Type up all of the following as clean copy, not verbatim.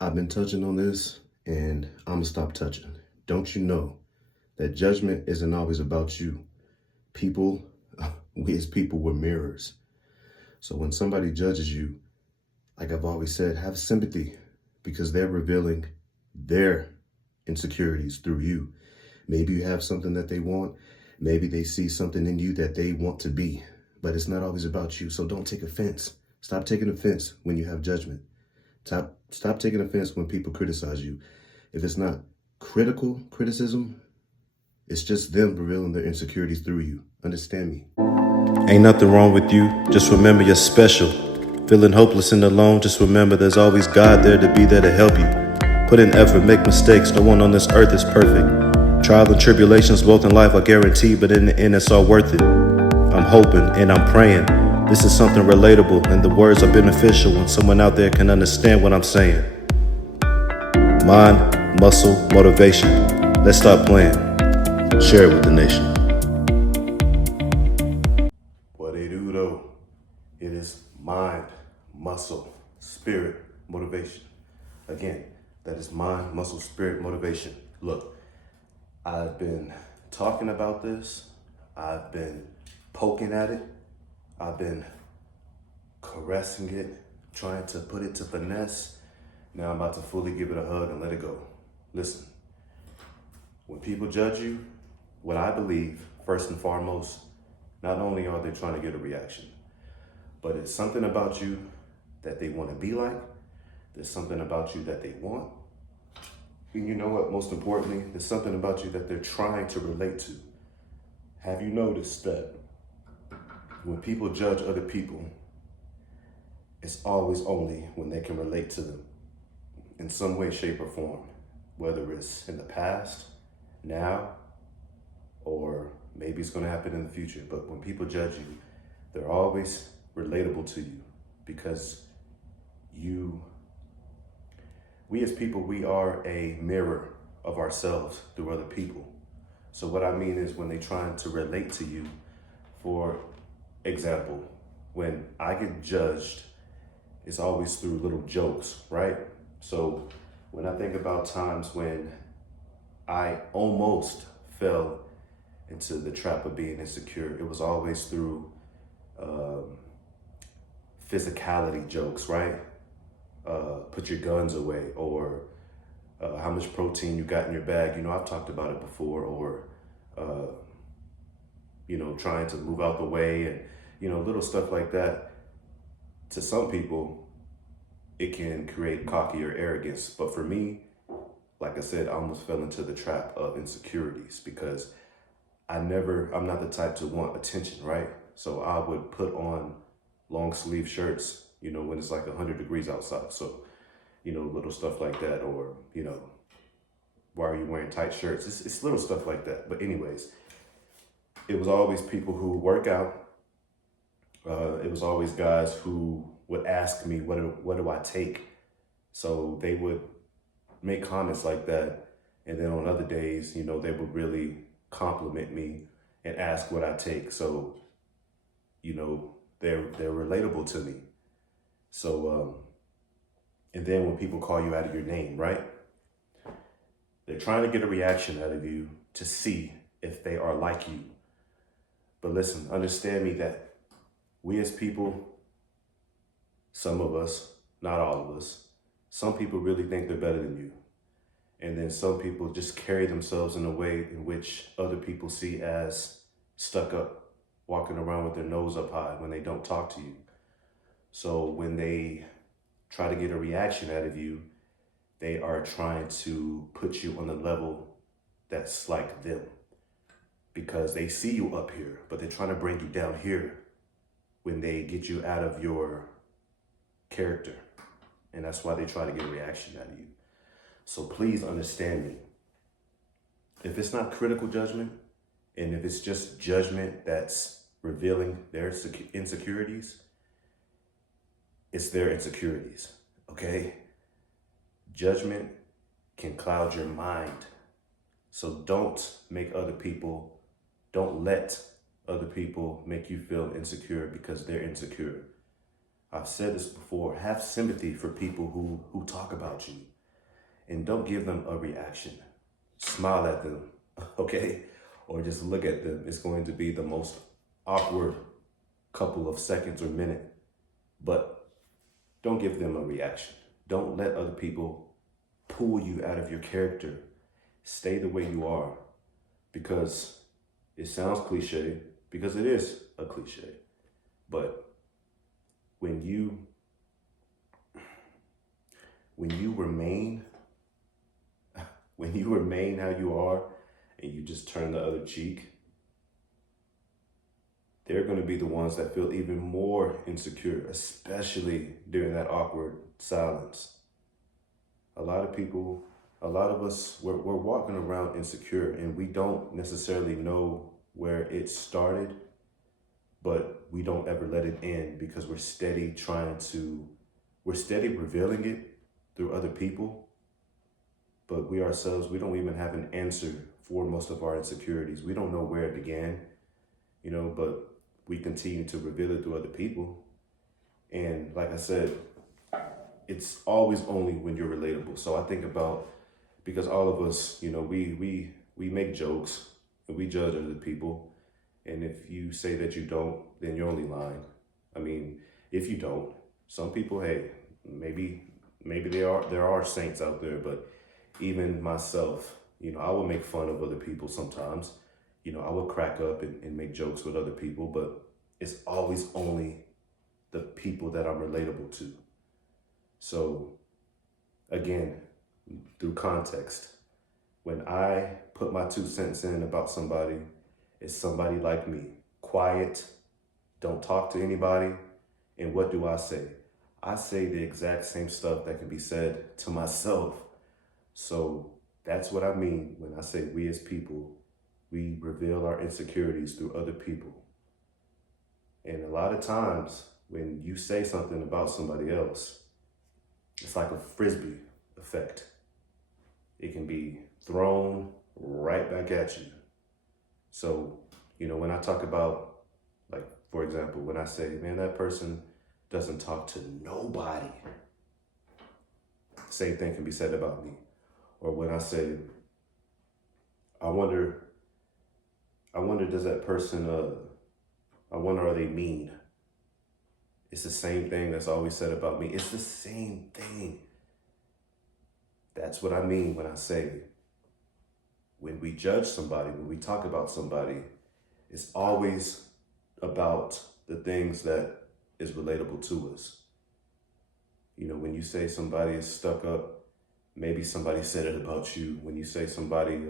I've been touching on this and I'm gonna stop touching. Don't you know that judgment isn't always about you? People, we as people, we're mirrors. So when somebody judges you, like I've always said, have sympathy because they're revealing their insecurities through you. Maybe you have something that they want. Maybe they see something in you that they want to be, but it's not always about you. So don't take offense. Stop taking offense when you have judgment. Stop taking offense when people criticize you. If it's not critical criticism, it's just them revealing their insecurities through you. Understand me. Ain't nothing wrong with you. Just remember you're special. Feeling hopeless and alone, just remember there's always God there to be there to help you. Put in effort, make mistakes. No one on this earth is perfect. Trials and tribulations both in life are guaranteed, but in the end it's all worth it. I'm hoping and I'm praying. This is something relatable and the words are beneficial when someone out there can understand what I'm saying. Mind, muscle, motivation. Let's stop playing. Share it with the nation. What they do though, it is mind, muscle, spirit, motivation. Again, that is mind, muscle, spirit, motivation. Look, I've been talking about this. I've been poking at it. I've been caressing it, trying to put it to finesse. Now I'm about to fully give it a hug and let it go. Listen, when people judge you, what I believe, first and foremost, not only are they trying to get a reaction, but it's something about you that they want to be like. There's something about you that they want. And you know what, most importantly, there's something about you that they're trying to relate to. Have you noticed that when people judge other people, it's always only when they can relate to them in some way, shape, or form, whether it's in the past, now, or maybe it's going to happen in the future. But when people judge you, they're always relatable to you because we as people, we are a mirror of ourselves through other people. So what I mean is when they trying to relate to you, for example, when I get judged, it's always through little jokes, right? So when I think about times when I almost fell into the trap of being insecure, it was always through physicality jokes, right? Put your guns away, or how much protein you got in your bag. You know, I've talked about it before, or, trying to move out the way and, little stuff like that. To some people, it can create cocky or arrogance. But for me, like I said, I almost fell into the trap of insecurities because I'm not the type to want attention, right? So I would put on long sleeve shirts, when it's like 100 degrees outside. So, little stuff like that, or, why are you wearing tight shirts? It's little stuff like that. But anyways, it was always people who work out. It was always guys who would ask me, what do I take? So they would make comments like that. And then on other days, they would really compliment me and ask what I take. So, they're relatable to me. So, and then when people call you out of your name, right? They're trying to get a reaction out of you to see if they are like you. But listen, understand me that we as people, some of us, not all of us, some people really think they're better than you. And then some people just carry themselves in a way in which other people see as stuck up, walking around with their nose up high when they don't talk to you. So when they try to get a reaction out of you, they are trying to put you on the level that's like them because they see you up here, but they're trying to bring you down here when they get you out of your character. And that's why they try to get a reaction out of you. So please understand me. If it's not critical judgment, and if it's just judgment that's revealing their insecurities, it's their insecurities, okay? Judgment can cloud your mind. So don't let other people make you feel insecure because they're insecure. I've said this before, have sympathy for people who talk about you, and don't give them a reaction. Smile at them, okay? Or just look at them. It's going to be the most awkward couple of seconds or minute, but don't give them a reaction. Don't let other people pull you out of your character. Stay the way you are, because it sounds cliche, because it is a cliche, but when you remain how you are and you just turn the other cheek, they're going to be the ones that feel even more insecure, especially during that awkward silence. A lot of us, we're walking around insecure, and we don't necessarily know where it started, but we don't ever let it end because we're steady revealing it through other people. But we ourselves, we don't even have an answer for most of our insecurities. We don't know where it began, but we continue to reveal it through other people. And like I said, it's always only when you're relatable. So I think about, because all of us, we make jokes and we judge other people. And if you say that you don't, then you're only lying. I mean, if you don't, some people, hey, maybe there are saints out there, but even myself, I will make fun of other people sometimes. I will crack up and make jokes with other people, but it's always only the people that I'm relatable to. So again, through context, when I put my 2 cents in about somebody, it's somebody like me, quiet, don't talk to anybody. And what do I say? I say the exact same stuff that can be said to myself. So that's what I mean when I say we as people, we reveal our insecurities through other people. And a lot of times when you say something about somebody else, it's like a frisbee effect. It can be thrown right back at you. So, when I talk about, like, for example, when I say, man, that person doesn't talk to nobody, same thing can be said about me. Or when I say, I wonder, does that person, are they mean? It's the same thing that's always said about me. It's the same thing. That's what I mean when I say, when we judge somebody, when we talk about somebody, it's always about the things that is relatable to us. When you say somebody is stuck up, maybe somebody said it about you. When you say somebody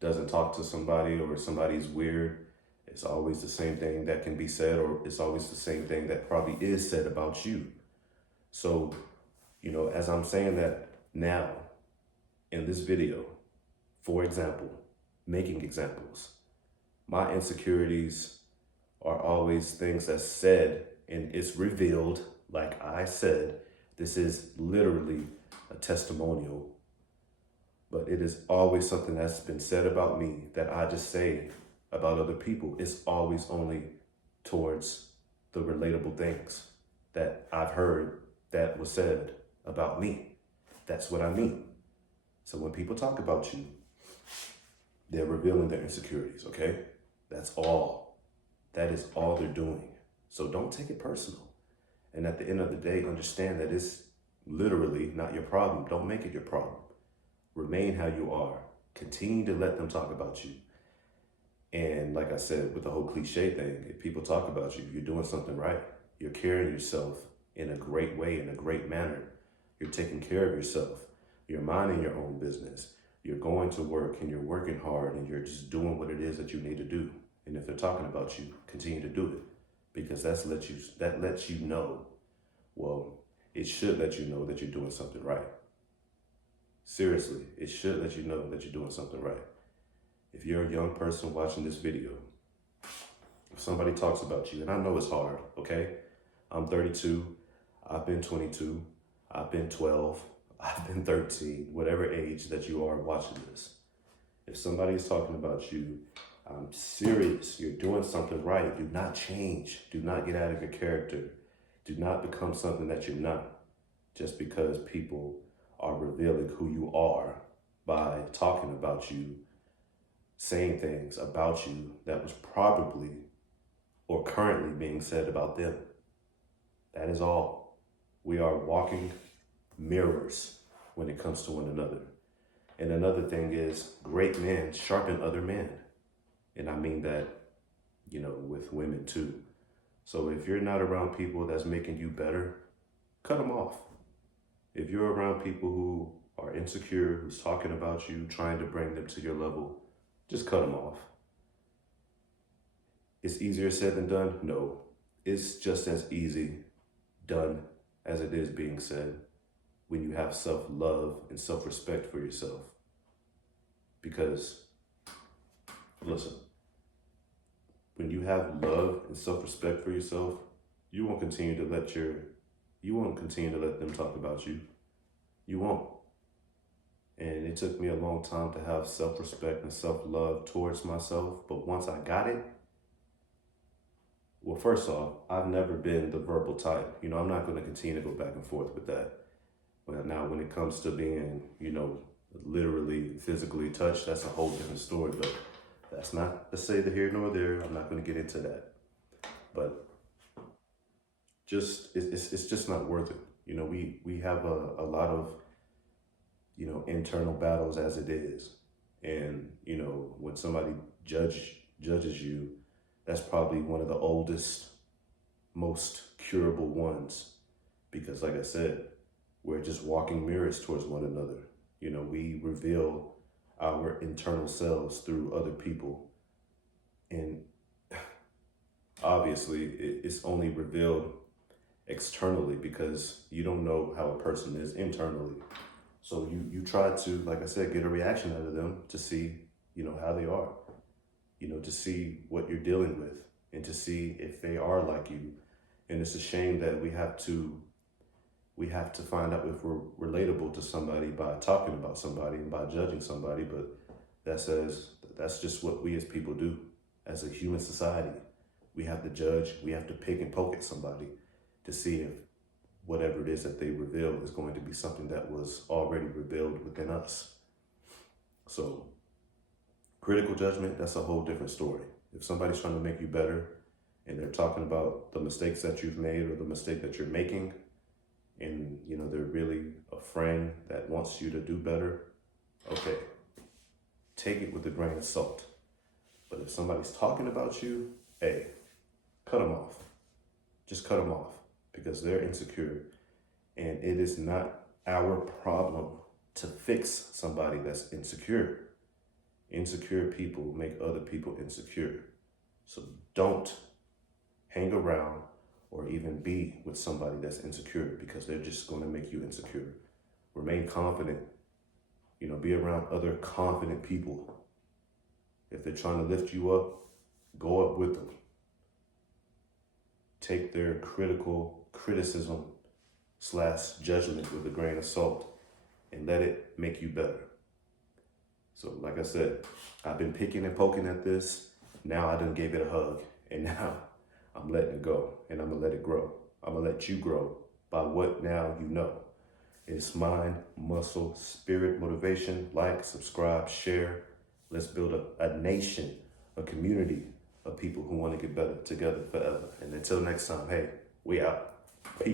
doesn't talk to somebody, or somebody's weird, it's always the same thing that can be said, or it's always the same thing that probably is said about you. So, as I'm saying that now in this video, for example, making examples, my insecurities are always things that's said and it's revealed. Like I said, this is literally a testimonial, but it is always something that's been said about me that I just say about other people. It's always only towards the relatable things that I've heard that was said about me. That's what I mean. So when people talk about you, they're revealing their insecurities, okay? That's all. That is all they're doing. So don't take it personal. And at the end of the day, understand that it's literally not your problem. Don't make it your problem. Remain how you are. Continue to let them talk about you. And like I said, with the whole cliche thing, if people talk about you, you're doing something right. You're carrying yourself in a great way, in a great manner. You're taking care of yourself. You're minding your own business. You're going to work and you're working hard and you're just doing what it is that you need to do. And if they're talking about you, continue to do it, because that lets you know, well, it should let you know that you're doing something right. Seriously, it should let you know that you're doing something right. If you're a young person watching this video, if somebody talks about you, and I know it's hard, okay? I'm 32, I've been 22, I've been 12, I've been 13, whatever age that you are watching this. If somebody is talking about you, I'm serious, you're doing something right. Do not change. Do not get out of your character. Do not become something that you're not just because people are revealing who you are by talking about you, saying things about you that was probably or currently being said about them. That is all. We are walking mirrors when it comes to one another. And another thing is, great men sharpen other men. And I mean that, with women too. So if you're not around people that's making you better, cut them off. If you're around people who are insecure, who's talking about you, trying to bring them to your level, just cut them off. It's easier said than done? No. It's just as easy done as it is being said when you have self-love and self-respect for yourself. Because, listen, when you have love and self-respect for yourself, you won't continue to let them talk about you. You won't. And it took me a long time to have self-respect and self-love towards myself. But once I got it, well, first off, I've never been the verbal type. I'm not going to continue to go back and forth with that. But now when it comes to being, literally physically touched, that's a whole different story. But that's not to say the here nor there. I'm not going to get into that. But it's just not worth it. We have a lot of, internal battles as it is. And, when somebody judges you, that's probably one of the oldest, most curable ones. Because like I said, we're just walking mirrors towards one another. We reveal our internal selves through other people. And obviously it's only revealed externally because you don't know how a person is internally. So you try to, like I said, get a reaction out of them to see, how they are, to see what you're dealing with and to see if they are like you. And it's a shame that we have to find out if we're relatable to somebody by talking about somebody and by judging somebody. But that's just what we as people do as a human society. We have to judge, we have to pick and poke at somebody to see if whatever it is that they reveal is going to be something that was already revealed within us. So critical judgment, that's a whole different story. If somebody's trying to make you better and they're talking about the mistakes that you've made or the mistake that you're making, and they're really a friend that wants you to do better, okay, take it with a grain of salt. But if somebody's talking about you, hey, cut them off. Just cut them off because they're insecure. And it is not our problem to fix somebody that's insecure. Insecure people make other people insecure. So don't hang around or even be with somebody that's insecure because they're just going to make you insecure. Remain confident. Be around other confident people. If they're trying to lift you up, go up with them. Take their criticism / judgment with a grain of salt and let it make you better. So like I said, I've been picking and poking at this. Now I done gave it a hug and now I'm letting it go and I'm gonna let it grow. I'm gonna let you grow by what now you know. It's mind, muscle, spirit, motivation. Like, subscribe, share. Let's build a nation, a community of people who want to get better together forever. And until next time, hey, we out. Peace.